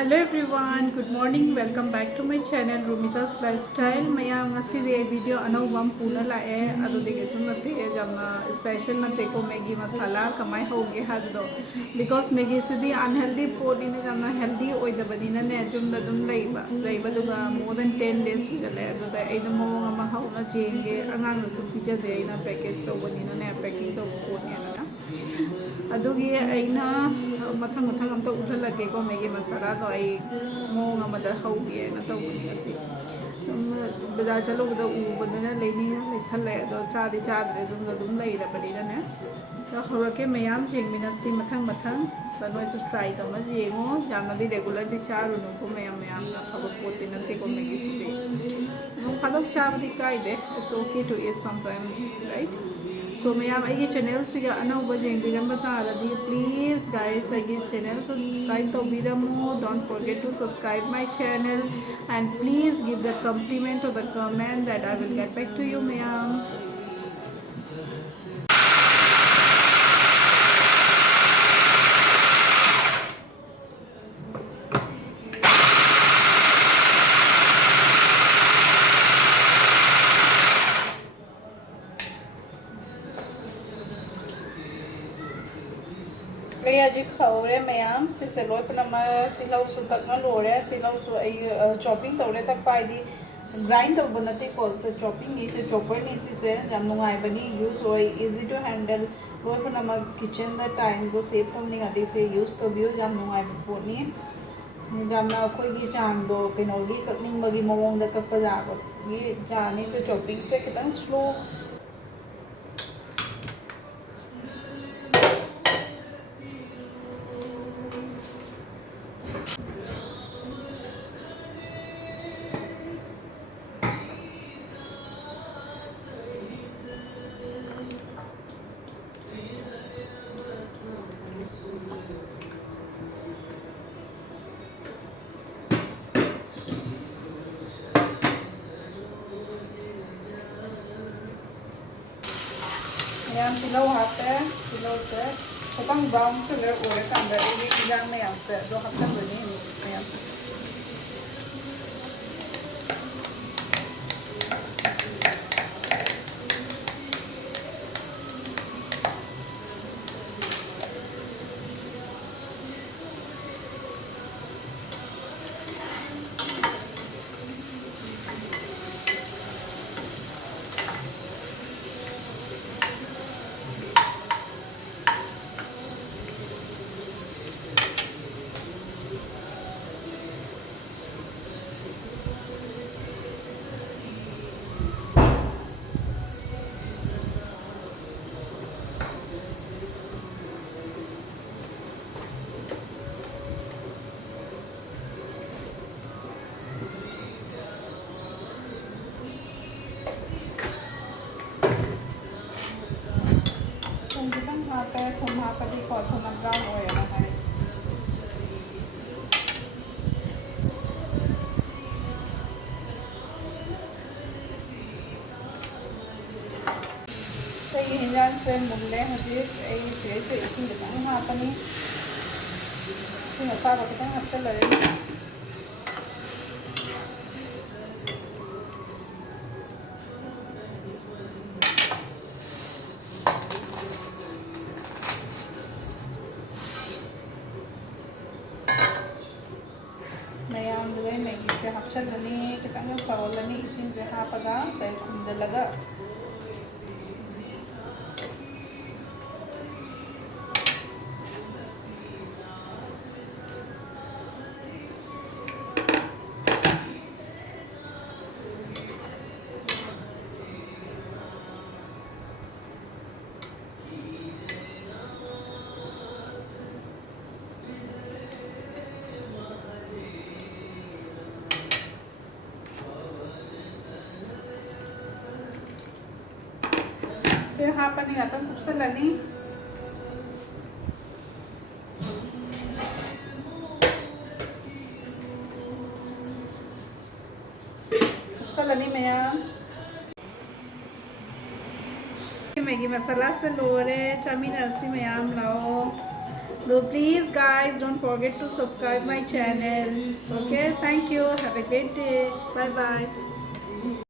Hello everyone, good morning. Welcome back to my channel Rumita's Lifestyle. Mayam ngasidi video anawam puna lae adudigi sunate jamna special nate ko Maggi masala kamai hoge haddo because Maggi sidi unhealthy food ni jamna healthy oidabani na ne jumda dum laiba duga more than 10 days sugale aduda aida mo ama hauna jenge angang su pijade ina package to bani na ne packing to food ni na अदुगी अइना मथंग मथंग अमता उठलगे को Maggi मसाला तो आई मोंग अमदा हौगे ना तौबनी असी बजार चलो बदा उबदना लेनी लेसले दो चादे चादरे दुम लेरबनी ने तो हरके मयाम जेंगमिनसी मथंग मथंग बनोइस ट्राई तो मज येगो जामदी रेगुलरली चारुनु को मयाम ना फब पोते नते को मेगी सिबे नो फदक चाबदी काइदे it's okay to eat some time right So mayam aigi channel siga anauba jengbiram bataradi please guys aigi channel subscribe to biramo don't forget to subscribe my channel and please give the compliment or the comment that I will get back to you mayam. Aji khawre mayam si seloi panama tilau su tak na lore tilau su ai chopping tawre tak pai di grind to banate ko so chopping ni se chopper ni si se jam nungai bani use oi easy to handle loi panama kitchen da time go save to ni adi se use to view jam nungai po ni jam na koi gi chang do kino gi kakning magi mawong da kak pa ja ko ni ja ni se chopping se kitang slow Yang tilau hati, tilau se, kadang brown color oleh tanda ini yang yang se, dua hati begini yang. Pe thum ha pa di ko thum ang brown oil na hai sai hinjan se mulle haji ei se isi de tang ha pa ni sina sa ba kitang hatta lare Mayam dua Maggi se hapsal lani kitang yung pawal lani isin se hapaga dahil kumdalaga से हाँ pani atang kupsalani kupsalani mayam Maggi masala से लोरे चामी Narsi mayam lao So please guys, don't forget to subscribe my channel. Okay, thank you. Have a great day. Bye bye.